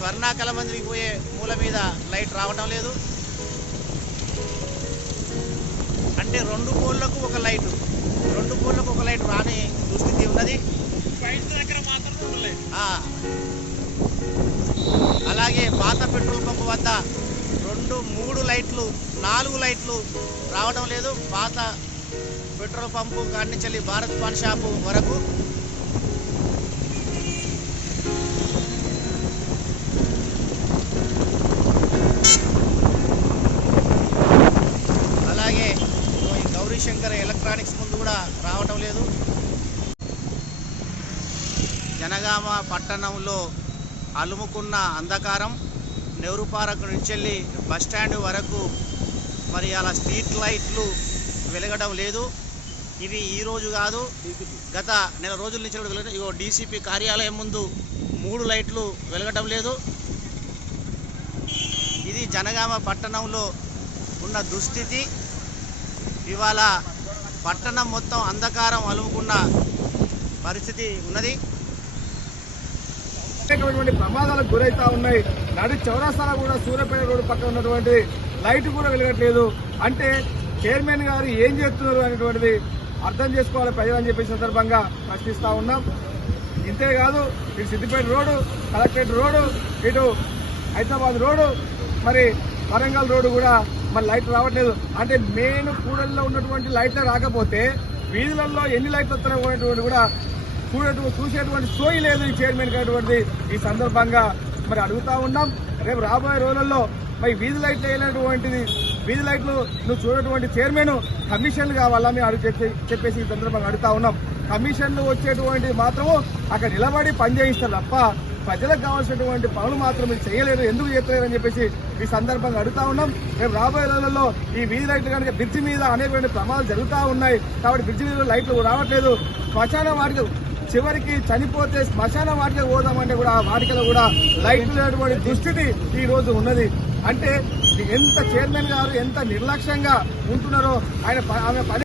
స్వర్ణాకల మందికి పోయే మూల మీద లైట్ రావడం లేదు. అంటే రెండు పోల్లకు ఒక లైట్ రెండు పోల్లకు ఒక లైట్ రాని దుస్థితి ఉన్నది. అలాగే పాత పెట్రోల్ పంప్ వద్ద రెండు మూడు లైట్లు నాలుగు లైట్లు రావడం లేదు. పాత పెట్రోల్ పంపు కాడ్నించల్లి భారత్ పాన్ షాపు వరకు శంకర్ ఎలక్ట్రానిక్స్ ముందు కూడా రావటం లేదు. జనగామ పట్టణంలో అలుముకున్న అంధకారం నెహ్రూ పార్క్ నుంచి వెళ్ళి బస్ స్టాండ్ వరకు మరి అలా స్ట్రీట్ లైట్లు వెలగడం లేదు. ఇవి ఈ రోజు కాదు గత నెల రోజుల నుంచి కూడా ఇగో డీసీపీ కార్యాలయం ముందు మూడు లైట్లు వెలగడం లేదు. ఇది జనగామ పట్టణంలో ఉన్న దుస్థితి. ఇవాళ పట్టణం మొత్తం అంధకారం అలుముకున్న పరిస్థితి ఉన్నది. అనేకమైనటువంటి ప్రమాదాలకు గురవుతా ఉన్నాయి. నడి చౌరాస్తాలో కూడా సూర్యపేట రోడ్డు పక్కన ఉన్నటువంటి లైట్ కూడా వెలగట్లేదు. అంటే చైర్మన్ గారు ఏం చేస్తున్నారు అనేటువంటిది అర్థం చేసుకోవాలి ప్రజలని చెప్పే సందర్భంగా ప్రశ్నిస్తా ఉన్నాం. ఇంతేకాదు ఇటు సిద్దిపేట రోడ్డు కలెక్టరేట్ రోడ్డు ఇటు హైదరాబాద్ రోడ్డు మరి వరంగల్ రోడ్డు కూడా మరి లైట్లు రావట్లేదు. అంటే మెయిన్ కూడల్లో ఉన్నటువంటి లైట్లు రాకపోతే వీధులలో ఎన్ని లైట్లు వస్తున్నాయి కూడా చూడటు చూసేటువంటి సోయి లేదు ఈ చైర్మన్ అటువంటిది ఈ సందర్భంగా మరి అడుగుతా ఉన్నాం. రేపు రాబోయే రోజుల్లో మరి వీధి లైట్లు వేయనటువంటిది వీధి లైట్లు నువ్వు చూడటువంటి చైర్మన్ కమిషన్లు కావాలా? మేము అడుగు చెప్పేసి ఈ సందర్భంగా అడుగుతా ఉన్నాం. కమిషన్లు వచ్చేటువంటిది మాత్రము అక్కడ నిలబడి పనిచేయిస్తారు తప్ప ప్రజలకు కావాల్సినటువంటి పనులు మాత్రం మీరు చేయలేరు. ఎందుకు చేస్తలేరు అని చెప్పేసి ఈ సందర్భంగా అడుగుతా ఉన్నాం. రేపు రాబోయే రోజుల్లో ఈ వీధి లైట్లు కనుక బ్రిడ్జి మీద అనేటువంటి ప్రమాదాలు జరుగుతూ ఉన్నాయి. కాబట్టి బ్రిడ్జి మీద లైట్లు రావట్లేదు. శ్మశాన వాటికి చివరికి చనిపోతే శ్మశాన వాటికి పోదామంటే కూడా వాటికలో కూడా లైట్లు లేనటువంటి దుస్థితి ఈ రోజు ఉన్నది. అంటే ఎంత చైర్మన్ గారు ఎంత నిర్లక్ష్యంగా ఉంటున్నారో ఆయన ఆమె పని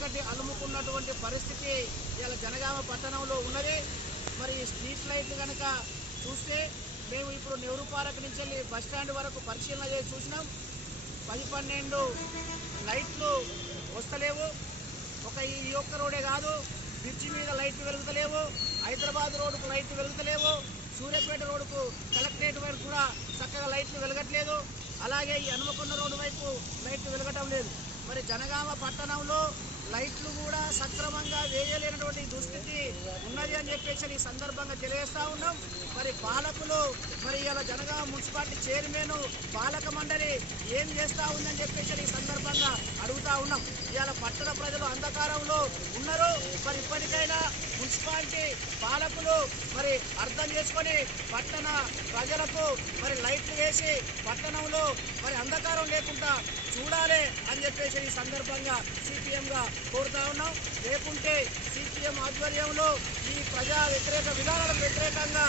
చీకటి అలుముకున్నటువంటి పరిస్థితి ఇలా జనగామ పట్టణంలో ఉన్నది. మరి ఈ స్ట్రీట్ లైట్లు కనుక చూస్తే మేము ఇప్పుడు నెహ్రూ పార్క్ నుంచి వెళ్ళి బస్ స్టాండ్ వరకు పరిశీలన చేసి చూసినాం. పది పన్నెండు లైట్లు వస్తలేవు. ఒక ఈ యొక్క రోడే కాదు బ్రిడ్జి మీద లైట్లు వెలుగుతలేవు హైదరాబాద్ రోడ్డుకు లైట్లు వెలుగుతలేవు సూర్యాపేట రోడ్డుకు కలెక్టరేట్ వైపు కూడా చక్కగా లైట్లు వెలగట్లేదు. అలాగే ఈ హనుమకొండ రోడ్డు వైపు లైట్లు వెలగటం లేదు. మరి జనగామ పట్టణంలో లైట్లు కూడా సక్రమంగా వేయలేనటువంటి దుస్థితి ఉన్నది అని చెప్పేసి ఈ సందర్భంగా తెలియజేస్తా ఉన్నాం. మరి పాలకులు మరి ఇలా జనగామ మున్సిపాలిటీ చైర్మన్ పాలక మండలి ఏం చేస్తా ఉందని చెప్పేసి ఈ అడుగుతా ఉన్నాం. ఇవాళ పట్టణ ప్రజలు అంధకారంలో ఉన్నారు. మరి ఇప్పటికైనా మున్సిపాలిటీ పాలకులు మరి అర్థం చేసుకొని పట్టణ ప్రజలకు మరి లైట్లు వేసి పట్టణంలో మరి అంధకారం లేకుండా చూడాలి అని చెప్పేసి ఈ సందర్భంగా సిపిఎంగా కోరుతా ఉన్నాం. లేకుంటే సిపిఎం ఆధ్వర్యంలో ఈ ప్రజా వ్యతిరేక విధానాలకు వ్యతిరేకంగా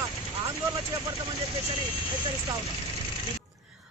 ఆందోళన చేపడతామని చెప్పేసి హెచ్చరిస్తా ఉన్నాం.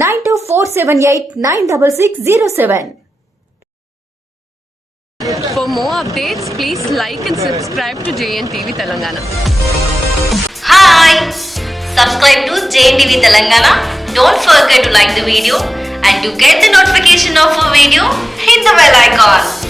Nine two four seven eight nine double six zero seven For more updates, please like and subscribe to JNTV Telangana. Hi! Subscribe to JNTV Telangana. Don't forget to like the video and to get the notification of a video, hit the bell icon.